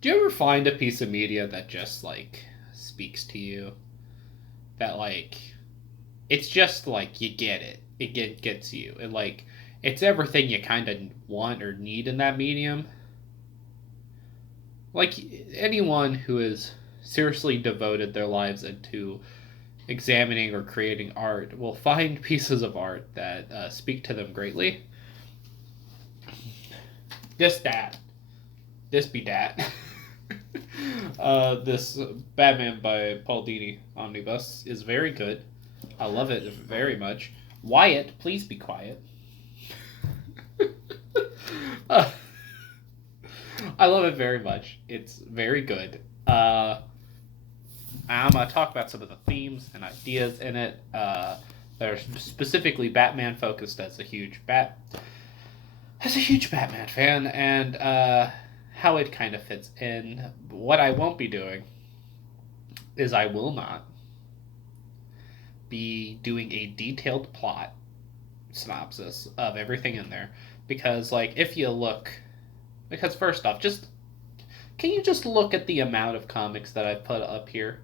Do you ever find a piece of media that just like speaks to you? That like it's just like you get it. Gets you. And like it's everything you kind of want or need in that medium. Like anyone who has seriously devoted their lives into examining or creating art will find pieces of art that speak to them greatly. Just that. This be that. This Batman by Paul Dini Omnibus is very good. I love it very much. Wyatt, please be quiet. uh, I love it very much. It's very good. I'm gonna talk about some of the themes and ideas in it. They're specifically Batman focused as a huge Batman fan, and how it kind of fits in. What I won't be doing is I will not be doing a detailed plot synopsis of everything in there because, like, if you look, because first off, just can you just look at the amount of comics that I've put up here?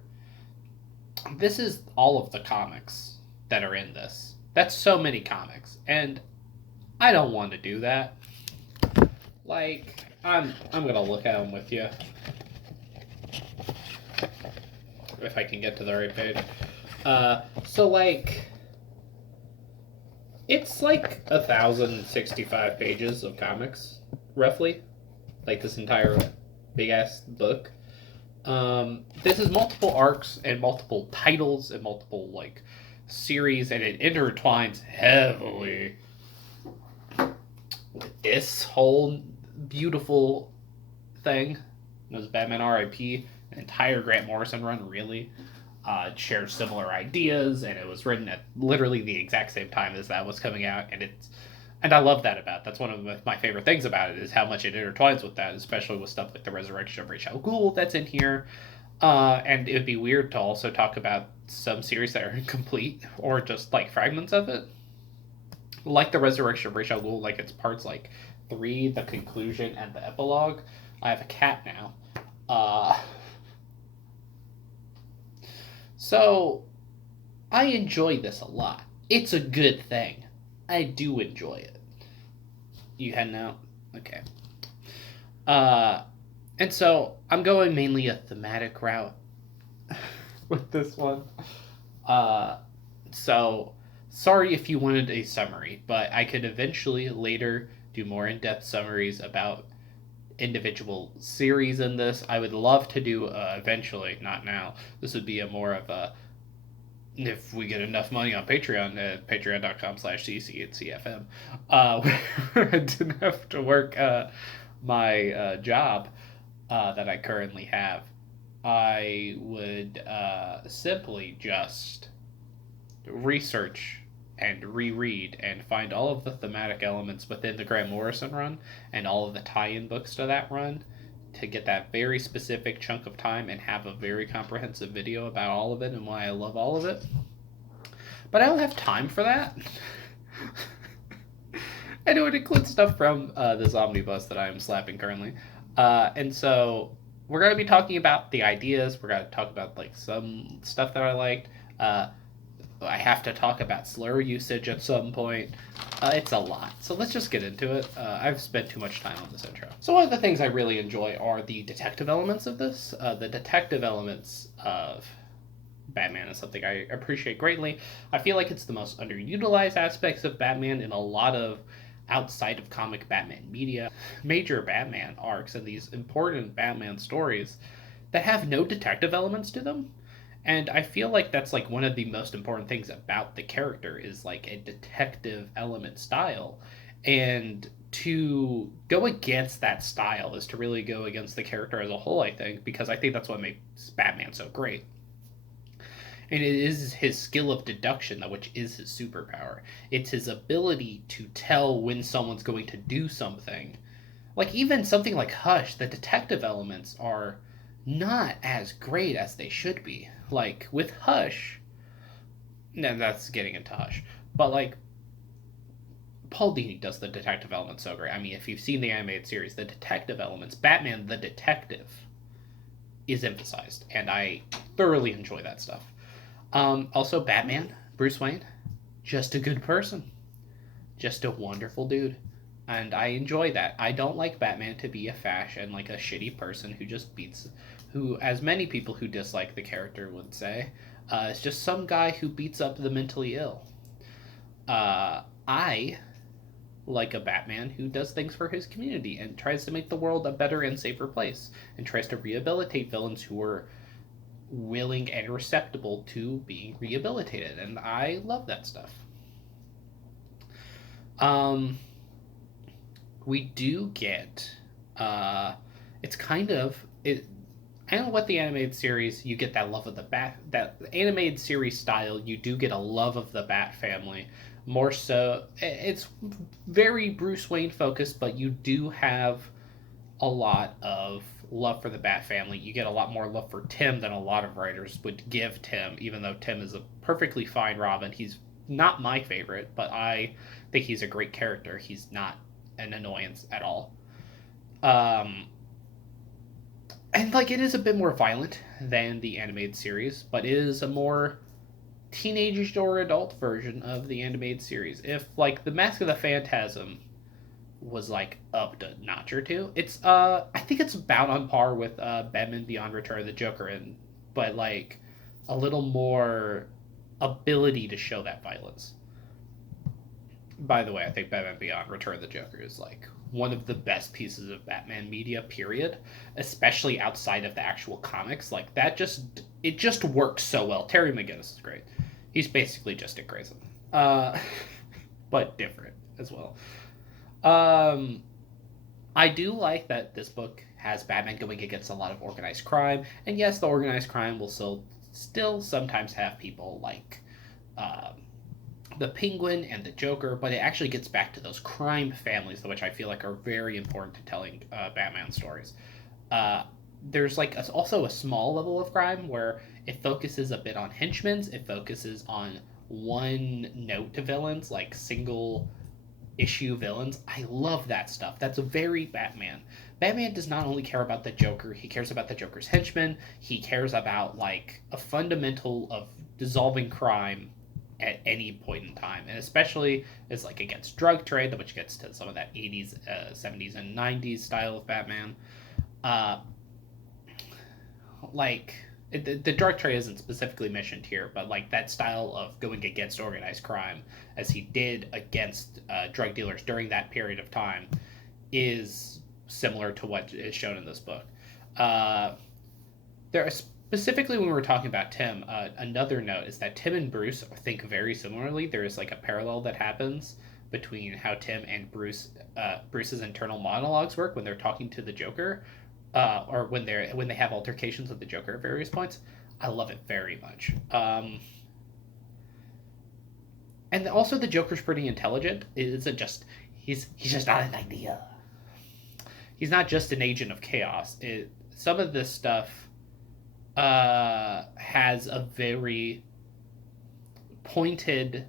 This is all of the comics that are in this. That's so many comics, and I don't want to do that. Like, I'm gonna look at them with you if I can get to the right page. So like, it's like 1,065 pages of comics, roughly. Like this entire big ass book. This is multiple arcs and multiple titles and multiple like series, and it intertwines heavily with this whole beautiful thing. It was Batman R.I.P. An entire Grant Morrison run, really. It shares similar ideas, and it was written at literally the exact same time as that was coming out, and I love that about it. That's one of my favorite things about it is how much it intertwines with that, especially with stuff like the resurrection of Ra's al Ghul that's in here. And it would be weird to also talk about some series that are incomplete or just like fragments of it, like the resurrection of Ra's al Ghul, like it's parts like 3, the conclusion, and the epilogue. I have a cat now. So I enjoy this a lot. It's a good thing. I do enjoy it. You heading out? Okay. Uh, and so I'm going mainly a thematic route with this one. Uh, so sorry if you wanted a summary, but I could eventually later do more in-depth summaries about individual series in this. I would love to do eventually, not now. This would be a more of a if we get enough money on Patreon at patreon.com/cc and cfm, where I didn't have to work my job that I currently have, I would simply just research and reread and find all of the thematic elements within the Grant Morrison run and all of the tie-in books to that run to get that very specific chunk of time and have a very comprehensive video about all of it and why I love all of it. But I don't have time for that. And it would include stuff from this omnibus that I am slapping currently. And so we're going to be talking about the ideas. We're going to talk about like some stuff that I liked. I have to talk about slur usage at some point. It's a lot. So let's just get into it. I've spent too much time on this intro. So one of the things I really enjoy are the detective elements of this. The detective elements of Batman is something I appreciate greatly. I feel like it's the most underutilized aspects of Batman in a lot of outside of comic Batman media. Major Batman arcs and these important Batman stories that have no detective elements to them. And I feel like that's like one of the most important things about the character is like a detective element style. And to go against that style is to really go against the character as a whole, I think, because I think that's what makes Batman so great. And it is his skill of deduction, which is his superpower. It's his ability to tell when someone's going to do something. Like, even something like Hush, the detective elements are not as great as they should be. Like, with Hush, no, that's getting into Hush. But, like, Paul Dini does the detective element so great. I mean, if you've seen the animated series, the detective elements, Batman the detective, is emphasized, and I thoroughly enjoy that stuff. Also, Batman, Bruce Wayne, just a good person, just a wonderful dude, and I enjoy that. I don't like Batman to be a fash and like a shitty person who just beats, who, as many people who dislike the character would say, is just some guy who beats up the mentally ill. I like a Batman who does things for his community and tries to make the world a better and safer place and tries to rehabilitate villains who are willing and receptible to being rehabilitated. And I love that stuff. Um, we do get, it's kind of, it, I don't know what the animated series, you get that love of the Bat, that animated series style, you do get a love of the Bat family. More so, it's very Bruce Wayne focused, but you do have a lot of love for the Bat family. You get a lot more love for Tim than a lot of writers would give Tim, even though Tim is a perfectly fine Robin. He's not my favorite, but I think he's a great character. He's not an annoyance at all. Um, and like it is a bit more violent than the animated series, but it is a more teenage or adult version of the animated series. If like the Mask of the Phantasm was like up to notch or two, it's I think it's about on par with Batman Beyond Return of the Joker, and but like a little more ability to show that violence. By the way, I think Batman Beyond Return of the Joker is like one of the best pieces of Batman media, period. Especially outside of the actual comics. Like that just works so well. Terry McGinnis is great. He's basically just Dick Grayson. Uh but different as well. Um I do like that this book has Batman going against a lot of organized crime, and yes, the organized crime will still sometimes have people like um, the Penguin and the Joker, but it actually gets back to those crime families, which I feel like are very important to telling Batman stories. Uh, there's like also a small level of crime where it focuses a bit on henchmen. It focuses on one note to villains, like single issue villains. I love that stuff. That's very Batman. Batman does not only care about the Joker, he cares about the Joker's henchmen. He cares about like a fundamental of dissolving crime at any point in time, and especially as like against drug trade, which gets to some of that 80s, 70s, and 90s style of Batman. Uh, like the drug trade isn't specifically mentioned here, but like that style of going against organized crime, as he did against drug dealers during that period of time, is similar to what is shown in this book. Uh, there are specifically when we were talking about Tim, another note is that Tim and Bruce think very similarly. There is like a parallel that happens between how Tim and Bruce's internal monologues work when they're talking to the Joker, or when they have altercations with the Joker at various points. I love it very much. And also the Joker's pretty intelligent. It isn't just he's just not an idea. He's not just an agent of chaos. Some of this stuff has a very pointed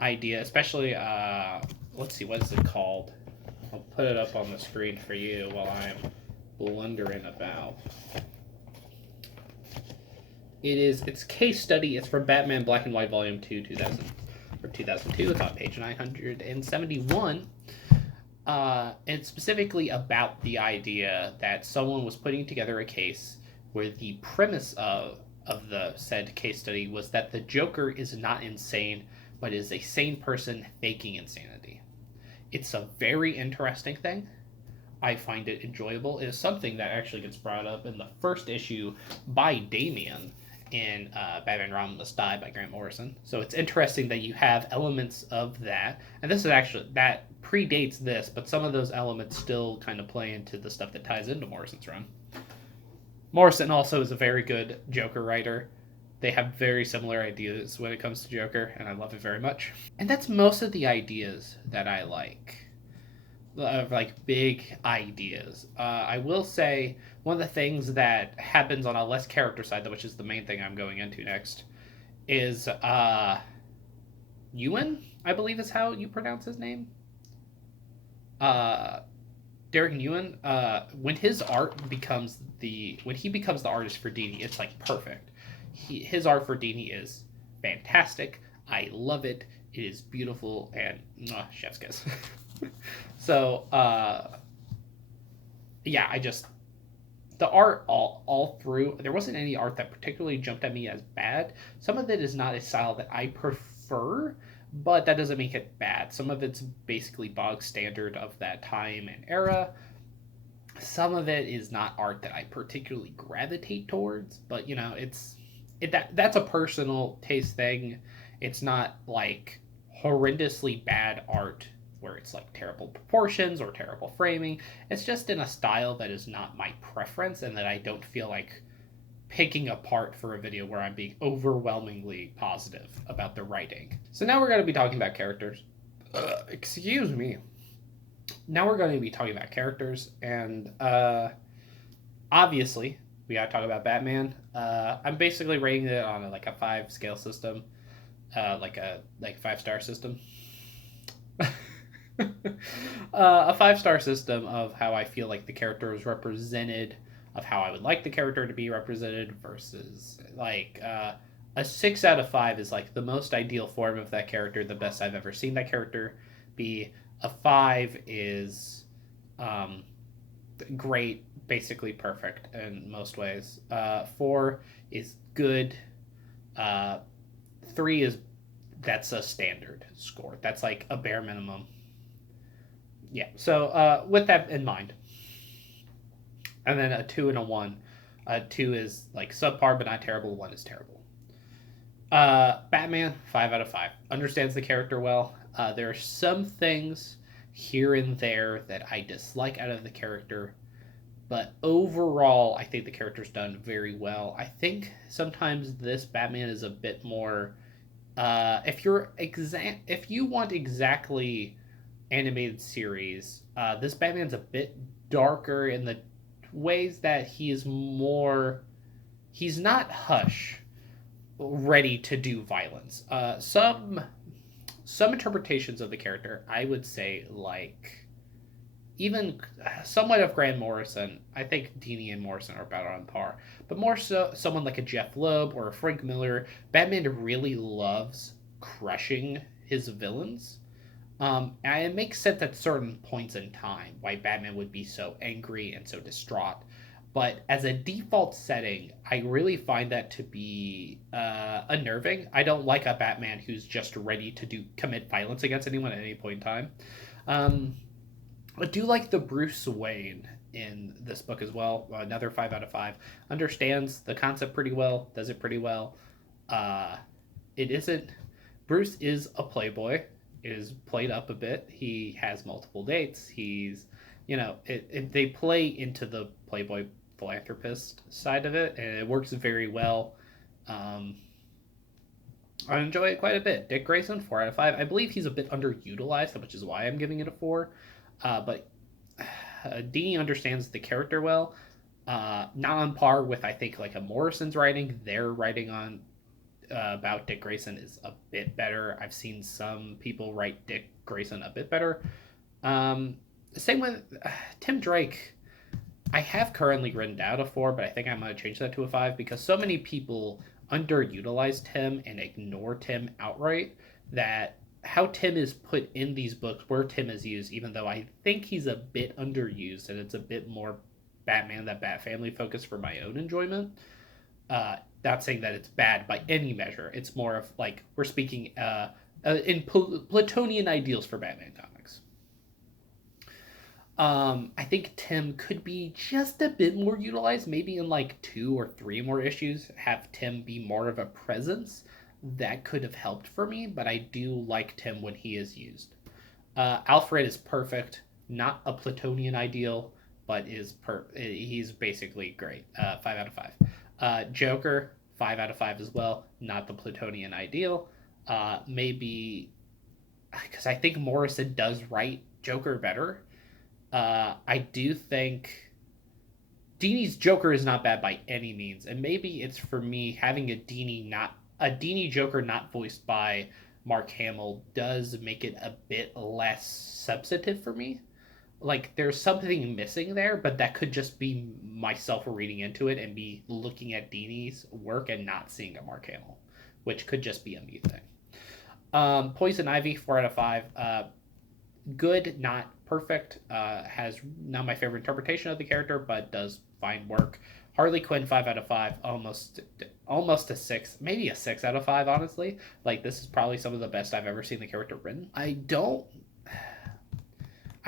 idea, especially let's see, what is it called? I'll put it up on the screen for you while I'm blundering about. It's case study. It's from Batman Black and White Volume 2, 2000 or 2002. It's on page 971. And specifically about the idea that someone was putting together a case where the premise of the said case study was that the Joker is not insane, but is a sane person faking insanity. It's a very interesting thing. I find it enjoyable. It is something that actually gets brought up in the first issue by Damian in Batman Robin Must Die by Grant Morrison. So it's interesting that you have elements of that. And this is actually, that predates this, but some of those elements still kind of play into the stuff that ties into Morrison's run. Morrison also is a very good Joker writer. They have very similar ideas when it comes to Joker, and I love it very much. And that's most of the ideas that I like. Of like big ideas. I will say one of the things that happens on a less character side, which is the main thing I'm going into next, is Ewan, I believe is how you pronounce his name. uh, Derek Nguyen, when his art becomes when he becomes the artist for Dini, it's like perfect. His art for Dini is fantastic. I love it. It is beautiful and chef's kiss. So yeah, I just the art all through. There wasn't any art that particularly jumped at me as bad. Some of it is not a style that I prefer, but that doesn't make it bad. Some of it's basically bog standard of that time and era. Some of it is not art that I particularly gravitate towards, but that's a personal taste thing. It's not like horrendously bad art where it's like terrible proportions or terrible framing. It's just in a style that is not my preference and that I don't feel like picking apart for a video where I'm being overwhelmingly positive about the writing. So now we're going to be talking about characters. Excuse me. Now we're going to be talking about characters, and obviously we got to talk about Batman. I'm basically rating it on like a 5 scale system, like a 5-star system. A 5-star system of how I feel like the character is represented, of how I would like the character to be represented, versus like a 6 out of 5 is like the most ideal form of that character, the best I've ever seen that character be. A 5 is great, basically perfect in most ways. 4 is good. 3 is that's a standard score. That's like a bare minimum. Yeah. So with that in mind, and then a 2 and a 1. 2 is like subpar but not terrible. 1 is terrible. Batman, 5 out of 5. Understands the character well. There are some things here and there that I dislike out of the character, but overall, I think the character's done very well. I think sometimes this Batman is a bit more. If you want exactly animated series, this Batman's a bit darker in the ways that he is more. He's not Hush, ready to do violence. Some interpretations of the character, I would say, like even somewhat of Grant Morrison. I think Dini and Morrison are about on par, but more so someone like a Jeff Loeb or a Frank Miller. Batman really loves crushing his villains. And it makes sense at certain points in time why Batman would be so angry and so distraught. But as a default setting, I really find that to be unnerving. I don't like a Batman who's just ready to commit violence against anyone at any point in time. I do like the Bruce Wayne in this book as well. Another 5 out of 5. Understands the concept pretty well, does it pretty well. It isn't. Bruce is a playboy, is played up a bit. He has multiple dates. He's, they play into the playboy philanthropist side of it, and it works very well. I enjoy it quite a bit. Dick Grayson, 4 out of 5. I believe he's a bit underutilized, which is why I'm giving it a 4. But Dini understands the character well. Not on par with, I think, like a Morrison's writing. Their writing on about Dick Grayson is a bit better. I've seen some people write Dick Grayson a bit better. Same with Tim Drake. I have currently written down a 4, but I think I'm going to change that to a 5 because so many people underutilized him and ignored him outright that how Tim is put in these books, where Tim is used, even though I think he's a bit underused and it's a bit more Batman, that Bat Family focus for my own enjoyment. Not saying that it's bad by any measure. It's more of like we're speaking in Platonian ideals for Batman comics. I think Tim could be just a bit more utilized, maybe in like 2 or 3 more issues. Have Tim be more of a presence. That could have helped for me, but I do like Tim when he is used. Alfred is perfect, not a Platonian ideal, but he's basically great. 5 out of 5. Joker, 5 out of 5 as well, not the Platonian ideal. Maybe because I think Morrison does write Joker better. I do think Dini's Joker is not bad by any means, and maybe it's for me having a Dini Joker not voiced by Mark Hamill does make it a bit less substantive for me. like there's something missing there, but that could just be myself reading into it and be looking at Dini's work and not seeing a Mark Hamill, which could just be a me thing. Poison Ivy, 4 out of 5. Good, not perfect. Has not my favorite interpretation of the character, but does fine work. Harley Quinn, 5 out of 5, almost a 6, maybe a 6 out of 5. Honestly, like this is probably some of the best I've ever seen the character written. I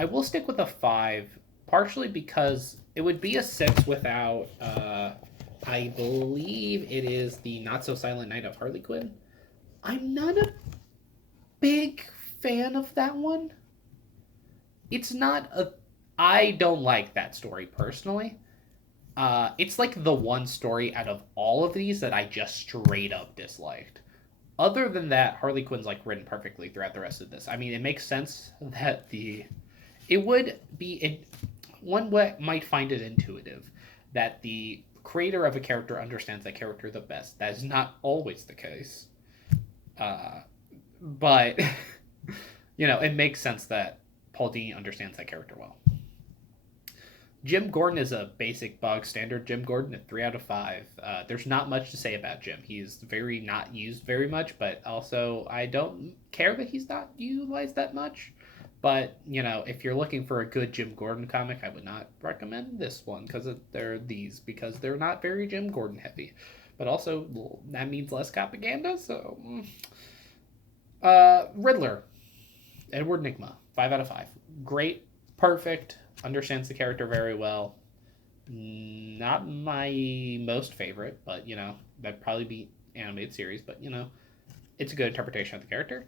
will stick with a 5, partially because it would be a 6 without. I believe it is the Not So Silent Night of Harley Quinn. I'm not a big fan of that one. It's not a. I don't like that story personally. It's like the one story out of all of these that I just straight up disliked. Other than that, Harley Quinn's like written perfectly throughout the rest of this. I mean, it makes sense that it would be one way might find it intuitive that the creator of a character understands that character the best. That is not always the case, but it makes sense that Paul Dini understands that character well. Jim Gordon is a basic bog standard Jim Gordon at 3 out of 5. There's not much to say about Jim. He's very not used very much, but also I don't care that he's not utilized that much. But if you're looking for a good Jim Gordon comic, I would not recommend this one because they're not very Jim Gordon heavy. But also, well, that means less propaganda. So, Riddler, Edward Nygma, 5 out of 5. Great, perfect, understands the character very well. Not my most favorite, but that'd probably be animated series. But it's a good interpretation of the character.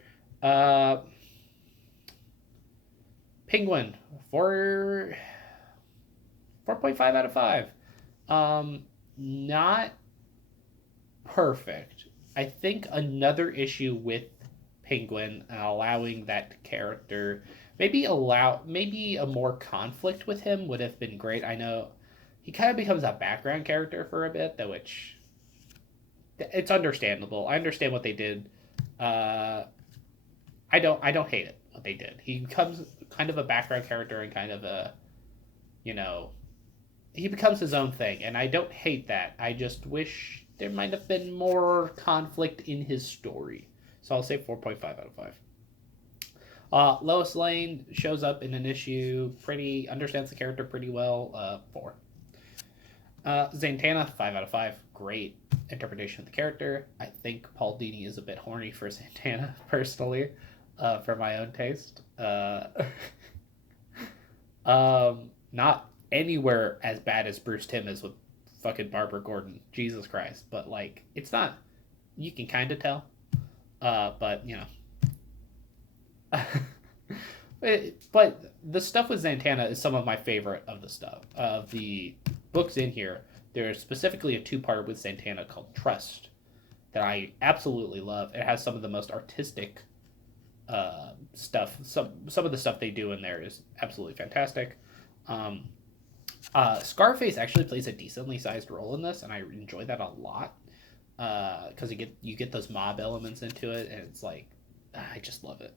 Penguin, 4.5 out of 5. Not perfect. I think another issue with Penguin allowing that character maybe a more conflict with him would have been great. I know he kind of becomes a background character for a bit, though, which it's understandable. I understand what they did. I don't hate it what they did. He becomes kind of a background character and kind of he becomes his own thing, and I don't hate that. I just wish there might have been more conflict in his story. So I'll say 4.5 out of 5. Lois Lane shows up in an issue, understands the character pretty well. 4. Zatanna, 5 out of 5. Great interpretation of the character. I think Paul Dini is a bit horny for Zatanna, personally, for my own taste. Not anywhere as bad as Bruce Timm is with fucking Barbara Gordon. Jesus Christ. But, it's not. You can kind of tell. But, but the stuff with Zatanna is some of my favorite of the stuff. Of the books in here, there's specifically a 2-part with Zatanna called Trust that I absolutely love. It has some of the most artistic stuff. Some of the stuff they do in there is absolutely fantastic. Scarface actually plays a decently sized role in this, and I enjoy that a lot because you get those mob elements into it, and it's like I just love it.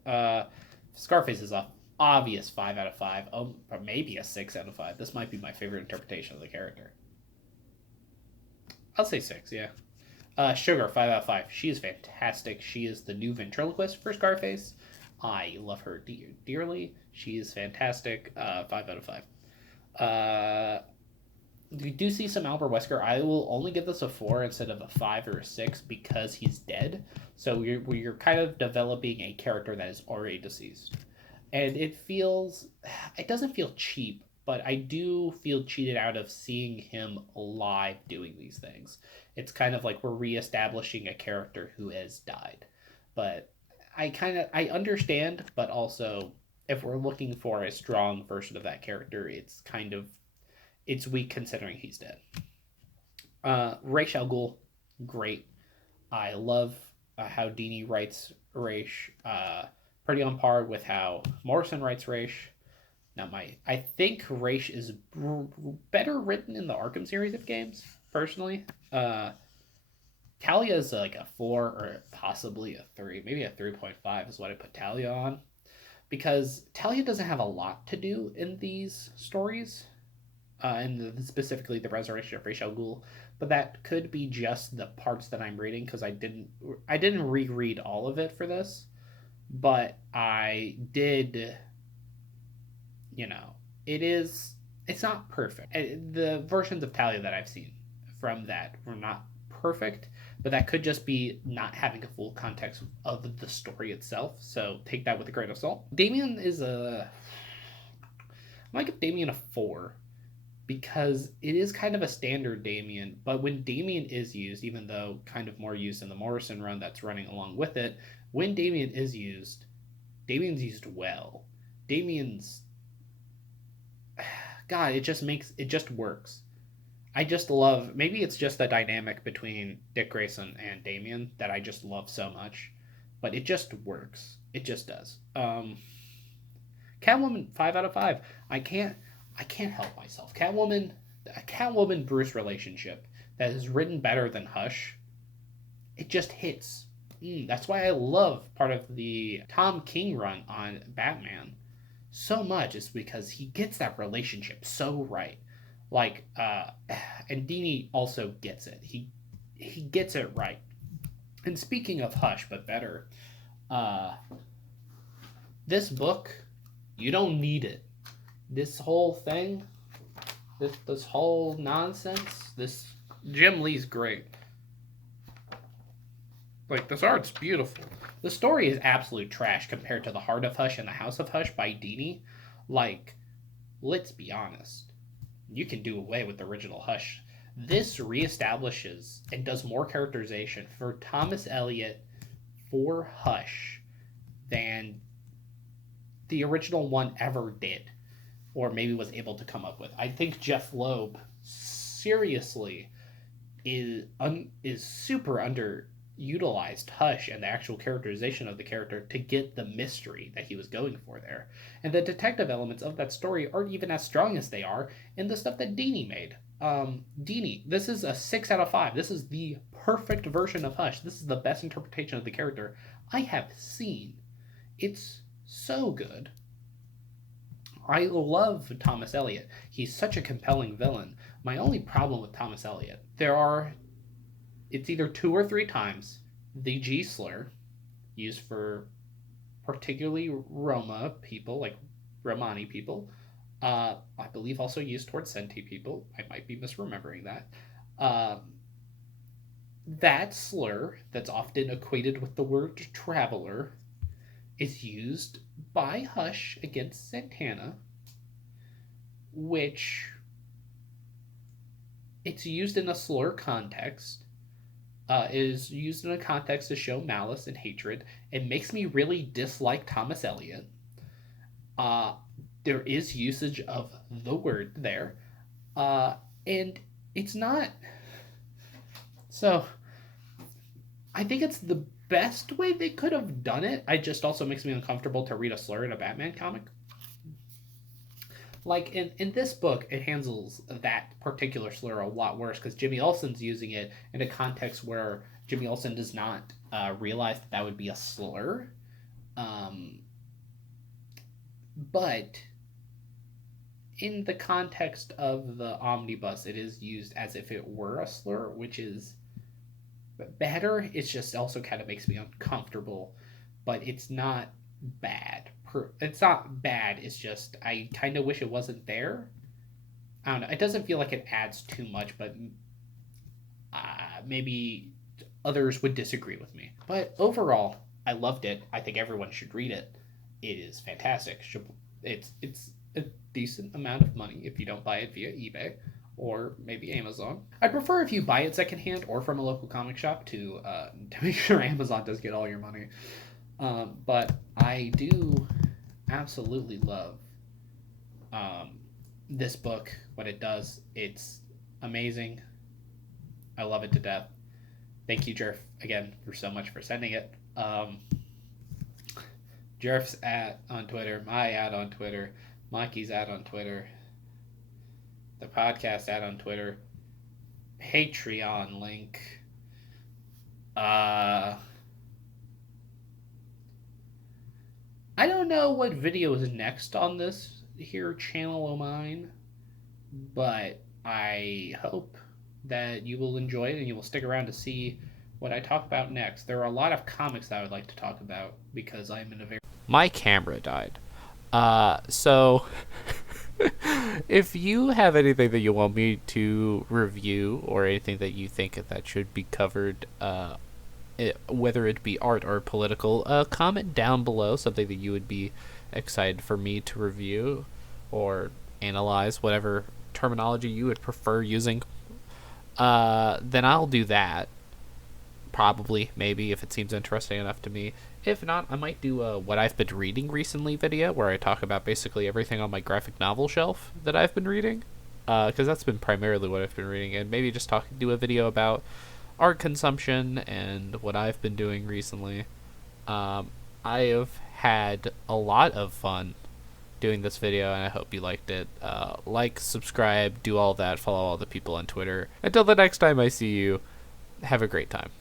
Scarface is a obvious 5 out of 5, or maybe a 6 out of 5. This might be my favorite interpretation of the character. I'll say 6, yeah. Sugar, 5 out of 5. She is fantastic. She is the new ventriloquist for Scarface. I love her dearly. She is fantastic. 5 out of 5. We do see some Albert Wesker. I will only give this a 4 instead of a 5 or a 6 because he's dead. So you're kind of developing a character that is already deceased. And it doesn't feel cheap, but I do feel cheated out of seeing him alive doing these things. It's kind of like we're reestablishing a character who has died. But I understand, but also if we're looking for a strong version of that character, it's weak considering he's dead. Ra's al Ghul, great. I love how Dini writes Ra's. Pretty on par with how Morrison writes Ra's. I think Ra's is better written in the Arkham series of games, personally. Talia is like a 4 or possibly a 3, maybe a 3.5 is what I put Talia on, because Talia doesn't have a lot to do in these stories, specifically the Resurrection of Ra's al Ghul, but that could be just the parts that I'm reading because I didn't reread all of it for this, but I did. You know, it's not perfect. The versions of Talia that I've seen from that were not perfect, but that could just be not having a full context of the story itself. So take that with a grain of salt. Damien is I might give Damien a 4 because it is kind of a standard Damien, but when Damien is used, even though kind of more used in the Morrison run that's running along with it, when Damien is used, Damien's used well. Damien's God, it just works. I just love, maybe it's just the dynamic between Dick Grayson and Damien that I just love so much, but it just works. It just does. Catwoman 5 out of 5. I can't help myself. Catwoman Bruce relationship that is written better than Hush. It just hits. That's why I love part of the Tom King run on Batman so much, is because he gets that relationship so right. Like, and Dini also gets it. He gets it right. And speaking of Hush, but better, uh, this book, you don't need it. This whole thing, this whole nonsense, this Jim Lee's great. Like, this art's beautiful. The story is absolute trash compared to The Heart of Hush and The House of Hush by Dini. Like, let's be honest. You can do away with the original Hush. This reestablishes and does more characterization for Thomas Eliot for Hush than the original one ever did, or maybe was able to come up with. I think Jeff Loeb seriously is super underutilized Hush and the actual characterization of the character to get the mystery that he was going for there. And the detective elements of that story aren't even as strong as they are in the stuff that Dini made. Dini, this is a 6 out of 5. This is the perfect version of Hush. This is the best interpretation of the character I have seen. It's so good. I love Thomas Eliot. He's such a compelling villain. My only problem with Thomas Eliot, it's either 2 or 3 times the G slur used for particularly Roma people, like Romani people. I believe also used towards Senti people. I might be misremembering that. That slur, that's often equated with the word traveler, is used by Hush against Santana, which it's used in a slur context, is used in a context to show malice and hatred. It makes me really dislike Thomas Eliot. There is usage of the word there, and it's not. So, I think it's the best way they could have done it. It just also makes me uncomfortable to read a slur in a Batman comic. Like, in this book, it handles that particular slur a lot worse because Jimmy Olsen's using it in a context where Jimmy Olsen does not realize that would be a slur. But in the context of the omnibus, it is used as if it were a slur, which is better. It just also kind of makes me uncomfortable, but it's not bad. It's not bad. It's just I kind of wish it wasn't there. I don't know. It doesn't feel like it adds too much, but maybe others would disagree with me. But overall, I loved it. I think everyone should read it. It is fantastic. It's a decent amount of money if you don't buy it via eBay or maybe Amazon. I prefer if you buy it secondhand or from a local comic shop to make sure Amazon does get all your money. But I do absolutely love this book. What it does, it's amazing. I love it to death. Thank you, Jerf, again, for so much for sending it. Jerf's at on Twitter, my at on Twitter, Maki's at on Twitter, the podcast at on Twitter, Patreon link. I don't know what video is next on this here channel of mine, but I hope that you will enjoy it and you will stick around to see what I talk about next. There are a lot of comics that I would like to talk about because I'm in a very. My camera died. So if you have anything that you want me to review or anything that you think that should be covered, whether it be art or political, comment down below something that you would be excited for me to review or analyze, whatever terminology you would prefer using. Then I'll do that. Probably, maybe, if it seems interesting enough to me. If not, I might do a what I've been reading recently video where I talk about basically everything on my graphic novel shelf that I've been reading. Because that's been primarily what I've been reading, and maybe just do a video about art consumption and what I've been doing recently. I have had a lot of fun doing this video, and I hope you liked it. Like, subscribe, do all that, follow all the people on Twitter. Until the next time I see you, have a great time.